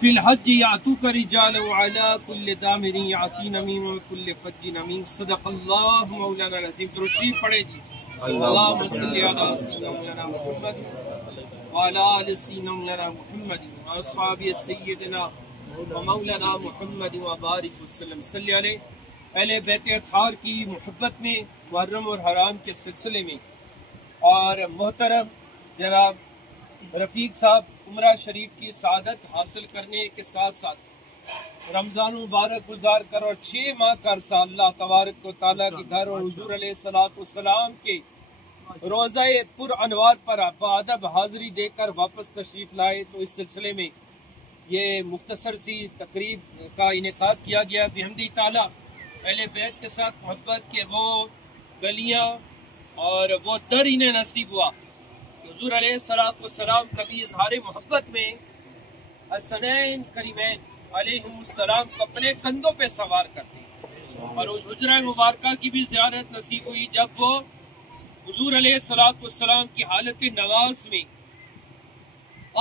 فی الحج یاتوک رجالا وعلی کل دامر یاتین من کل فج عمیق۔ صدق اللہ مولانا العظیم۔ درود شریف پڑھے جی۔ اللہم صلی علی سیدنا مولانا محمد وعلی آل سیدنا مولانا محمد واصحاب سیدنا ومولانا محمد وبارک وسلم صلی علیہ۔ اہل بیت اطہار کی محبت میں محرم اور حرام کے سلسلے میں اور محترم جناب رفیق صاحب عمرہ شریف کی سعادت حاصل کرنے کے ساتھ ساتھ رمضان مبارک گزار کر اور 6 ماہ کا عرصہ اللہ تبارک و تعالیٰ کے گھر اور حضور علیہ السلام کے روزہ پر انوار پر بادب حاضری دے کر واپس تشریف لائے، تو اس سلسلے میں یہ مختصر سی تقریب کا انعقاد کیا گیا بحمدی تعالیٰ۔ اہل بیت کے ساتھ محبت کے وہ گلیاں اور وہ در انہیں نصیب ہوا۔ حضور علیہ السلام کبھی اظہار محبت میں حسنین کریمین علیہم السلام کو اپنے کندھوں پہ سوار کرتے، اور اس حجرہ مبارکہ کی بھی زیارت نصیب ہوئی جب وہ حضور علیہ السلام کی حالت نواز میں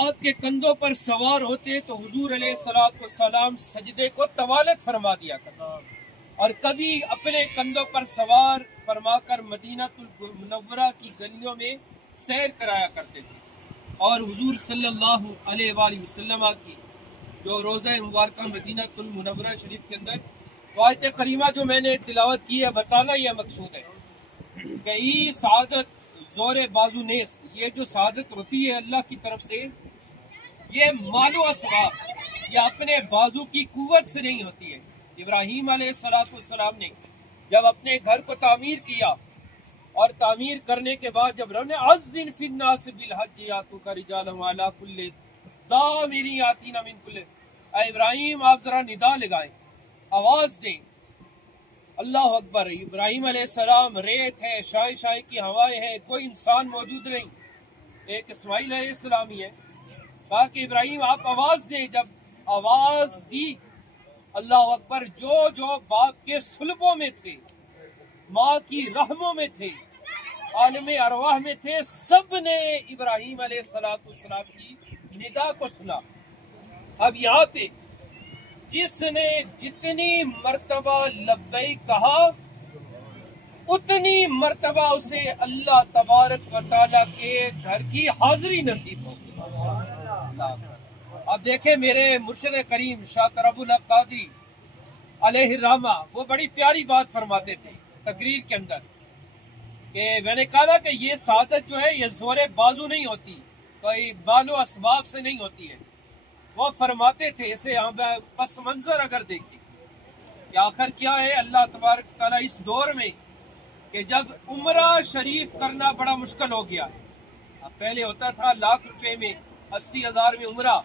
آپ کے کندھوں پر سوار ہوتے تو حضور علیہ السلام سجدے کو طوالت فرما دیا کرتا، اور کبھی اپنے کندھوں پر سوار فرما کر مدینہ المنورہ کی گلیوں میں سیر کرایا کرتے تھے، اور حضور صلی اللہ علیہ وآلہ وسلم کی جو روزہ مبارکہ مدینہ المنورہ شریف کے اندر آیت کریمہ جو میں نے تلاوت کی ہے، بتانا یہ مقصود ہے کہ یہ سعادت زور بازو نیست، یہ جو سعادت ہوتی ہے اللہ کی طرف سے، یہ مال و اسباب یا اپنے بازو کی قوت سے نہیں ہوتی ہے۔ ابراہیم علیہ السلام نے جب اپنے گھر کو تعمیر کیا، اور تعمیر کرنے کے بعد جب رب نے عَذِّن فِي النَّاسِ بِالْحَجِّ يَأْتُوكَ رِجَالًا وَعَلَىٰ كُلِّ ضَامِرٍ يَأْتِينَ مِن كُلِّ، اے ابراہیم آپ ذرا ندا لگائیں، آواز دیں، اللہ اکبر۔ ابراہیم علیہ السلام ریت ہے، شائع شائع کی ہوائیں ہیں، کوئی انسان موجود نہیں، ایک اسماعیل علیہ السلام ہی ہے۔ کہا کہ ابراہیم آپ آواز دیں، جب آواز دی اللہ اکبر، جو باپ کے صلبوں میں تھے، ماں کی رحموں میں تھے، عالم ارواح میں تھے، سب نے ابراہیم علیہ السلام کی ندا کو سنا۔ اب یہاں پہ جس نے جتنی مرتبہ لبیک کہا اتنی مرتبہ اسے اللہ تبارک و تعالیٰ کے گھر کی حاضری نصیب ہوگی۔ اب دیکھیں میرے مرشد کریم شاہ طرب الحق قادری علیہ الرحمہ، وہ بڑی پیاری بات فرماتے تھے تقریر کے اندر، کہ میں نے کہا کہ یہ سعادت جو ہے یہ زور بازو نہیں ہوتی، کوئی مال و اسباب سے نہیں ہوتی ہے۔ وہ فرماتے تھے، اسے ہم پس منظر اگر دیکھیں کہ آخر کیا ہے، اللہ تبارک تعالیٰ اس دور میں کہ جب عمرہ شریف کرنا بڑا مشکل ہو گیا ہے، اب پہلے ہوتا تھا لاکھ روپے میں 80,000 میں عمرہ،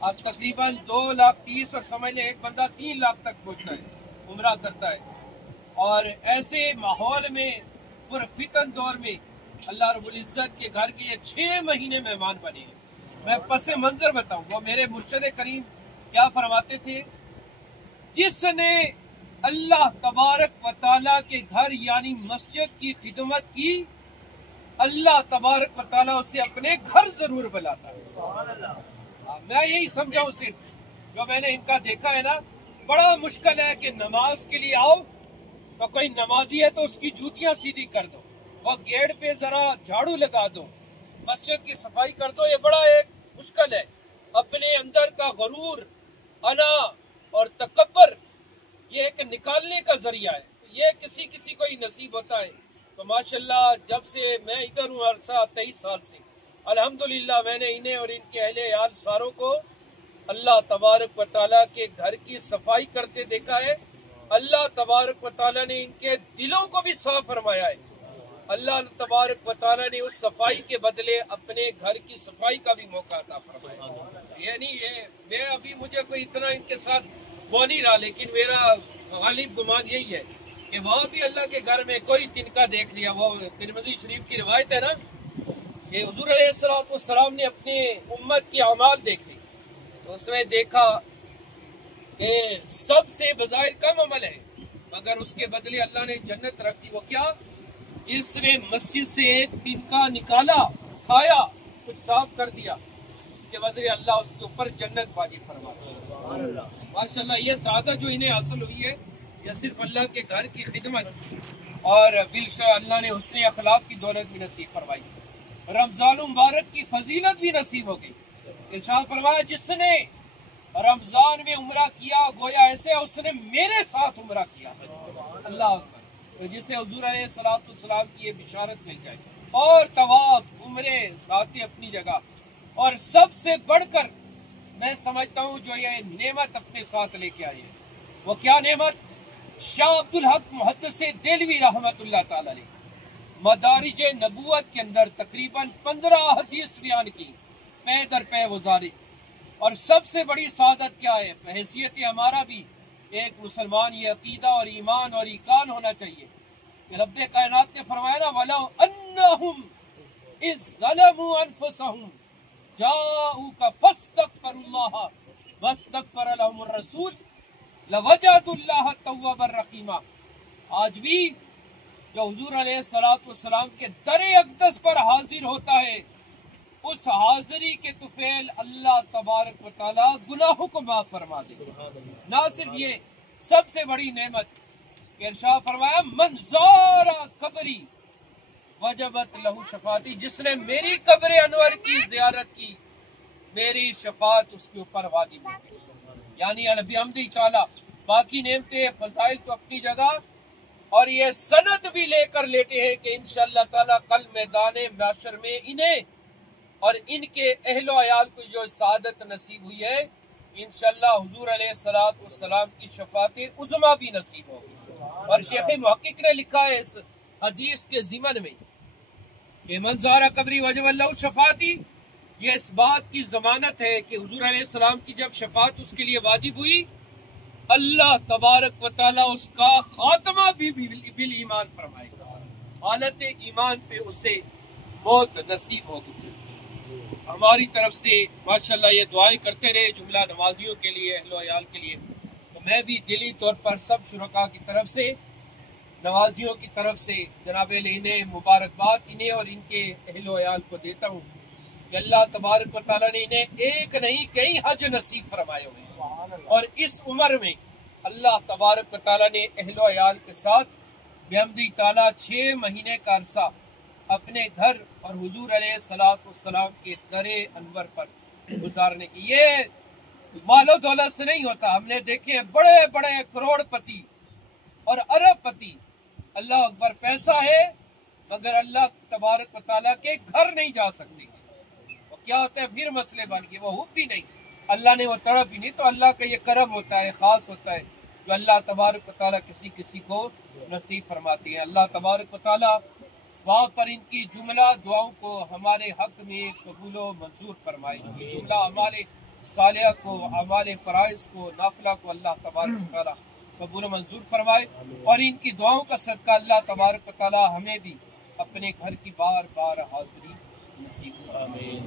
اب تقریباً 2,30,000 اور سمجھ لیں ایک بندہ 3 لاکھ تک پہنچتا ہے، عمرہ کرتا ہے۔ اور ایسے ماحول میں پرفتن دور میں اللہ رب العزت کے گھر کے یہ 6 مہینے مہمان بنے ہیں۔ میں پس منظر بتاؤں، وہ میرے مرشد کریم کیا فرماتے تھے، جس نے اللہ تبارک و تعالیٰ کے گھر یعنی مسجد کی خدمت کی، اللہ تبارک و تعالیٰ اسے اپنے گھر ضرور بلاتا ہے۔ میں یہی سمجھاؤں، صرف جو میں نے ان کا دیکھا ہے نا، بڑا مشکل ہے کہ نماز کے لیے آؤ تو کوئی نمازی ہے تو اس کی جوتیاں سیدھی کر دو، وہ گیٹ پہ ذرا جھاڑو لگا دو، مسجد کی صفائی کر دو، یہ بڑا ایک مشکل ہے۔ اپنے اندر کا غرور، انا اور تکبر یہ ایک نکالنے کا ذریعہ ہے، یہ کسی کو ہی نصیب ہوتا ہے۔ تو ماشاءاللہ جب سے میں ادھر ہوں عرصہ 23 سال سے، الحمدللہ میں نے انہیں اور ان کے اہل عیال ساروں کو اللہ تبارک و تعالیٰ کے گھر کی صفائی کرتے دیکھا ہے۔ اللہ تبارک و تعالیٰ نے ان کے دلوں کو بھی صاف فرمایا ہے۔ اللہ تبارک و تعالیٰ نے اس صفائی کے بدلے اپنے گھر کی صفائی کا بھی موقع عطا فرمایا۔ یعنی میں ابھی مجھے کوئی اتنا ان کے ساتھ وہ نہیں رہا، لیکن میرا غالب گمان یہی ہے کہ وہاں بھی اللہ کے گھر میں کوئی تنکا دیکھ لیا۔ وہ ترمذی شریف کی روایت ہے نا کہ حضور علیہ السلام نے اپنے امت کی اعمال دیکھے تو اس میں دیکھا کہ سب سے بظاہر کم عمل ہے، مگر اس کے بدلے اللہ نے جنت رکھ دی۔ وہ کیا؟ جس نے مسجد سے ایک تنکا نکالا، کھایا، کچھ صاف کر دیا، اس کے بدلے اللہ اس کے اوپر جنت واجب فرماتا ہے۔ ماشاءاللہ یہ سعادت جو انہیں حاصل ہوئی ہے یہ صرف اللہ کے گھر کی خدمت اور بالشا اللہ نے حسن اخلاق کی دولت بھی نصیب فرمائی، رمضان مبارک کی فضیلت بھی نصیب ہو گئی۔ ارشاد فرمایا جس نے رمضان میں عمرہ کیا گویا ایسے اس نے میرے ساتھ عمرہ کیا۔ اللہ اکبر، جسے حضور علیہ السلام کی یہ بشارت مل جائے، اور طواف عمرے ساتھ اپنی جگہ، اور سب سے بڑھ کر میں سمجھتا ہوں جو یہ نعمت اپنے ساتھ لے کے آئی ہے وہ کیا نعمت؟ شاہ عبدالحق محدث دہلوی رحمت اللہ تعالی علیہ مدارج نبوت کے اندر تقریباً 15 حدیث بیان کی پے در پے وزارے۔ اور سب سے بڑی سعادت کیا ہے؟ بحیثیت ہمارا بھی ایک مسلمان یہ عقیدہ اور ایمان اور ایقان ہونا چاہیے کہ رب کائنات نے فرمایا نا وَلَوْ أَنَّهُمْ إِذْ ظَلَمُوا أَنفُسَهُمْ جَاءُوكَ فَاسْتَغْفَرُوا اللَّهَ وَاسْتَغْفَرَ لَهُمُ الرَّسُولُ لَوَجَدُوا اللَّهَ تَوَّابًا رَحِيمًا۔ آج بھی جو حضور علیہ السلام کے در اقدس پر حاضر ہوتا ہے اس حاضری کے طفیل اللہ تبارک و تعالی گناہوں کو معاف فرما دے۔ نہ صرف یہ سب سے بڑی نعمت کہ ارشاد فرمایا من زار قبری وجبت لہو شفاعتی، جس نے میری قبر انور کی زیارت کی میری شفاعت اس کے اوپر واجب ہوگی۔ یعنی الحمد تعالی باقی نعمتیں فضائل تو اپنی جگہ، اور یہ سند بھی لے کر لیتے ہیں کہ انشاءاللہ تعالی کل میدان محشر میں انہیں اور ان کے اہل و عیال کو جو سعادت نصیب ہوئی ہے انشاءاللہ حضور علیہ السلام کی شفاعت عظمیٰ بھی نصیب ہوگی۔ اور شیخ محقق نے لکھا ہے اس حدیث کے ضمن میں کہ من زار قبری وجب اللہ شفاعتی، یہ اس بات کی ضمانت ہے کہ حضور علیہ السلام کی جب شفاعت اس کے لیے واجب ہوئی اللہ تبارک و تعالی اس کا خاتمہ بھی بالایمان فرمائے گا، حالت ایمان پہ اسے موت نصیب ہوگی۔ ہماری طرف سے ماشاءاللہ یہ دعائیں کرتے رہے جملہ نمازیوں کے لیے اہل و عیال کے لیے، تو میں بھی دلی طور پر سب شرکاء کی طرف سے نمازیوں کی طرف سے جناب انہیں مبارکباد انہیں اور ان کے اہل و عیال کو دیتا ہوں کہ اللہ تبارک و تعالیٰ نے انہیں ایک نہیں کئی حج نصیب فرمائے ہوئے، اور اس عمر میں اللہ تبارک و تعالیٰ نے اہل و عیال کے ساتھ بحمدِ تعالیٰ 6 مہینے کا عرصہ اپنے گھر اور حضور علیہ السلام کے در انور پر گزارنے کی۔ یہ مال و دولت سے نہیں ہوتا، ہم نے دیکھے ہیں بڑے بڑے کروڑ پتی اور ارب پتی، اللہ اکبر، پیسہ ہے مگر اللہ تبارک و تعالیٰ کے گھر نہیں جا سکتے، وہ کیا ہوتا ہے پھر مسئلے بن کے وہ حب بھی نہیں، اللہ نے وہ تڑپ ہی نہیں۔ تو اللہ کا یہ کرم ہوتا ہے، خاص ہوتا ہے جو اللہ تبارک و تعالیٰ کسی کو نصیب فرماتی ہے۔ اللہ تبارک و تعالیٰ وہاں پر ان کی جملہ دعاؤں کو ہمارے حق میں قبول و منظور فرمائے، جملہ ہمارے صالحہ کو، ہمارے فرائض کو، نافلہ کو اللہ تبارک و تعالیٰ قبول و منظور فرمائے، اور ان کی دعاؤں کا صدقہ اللہ تبارک و تعالیٰ ہمیں بھی اپنے گھر کی بار بار حاضری نصیب فرمائے۔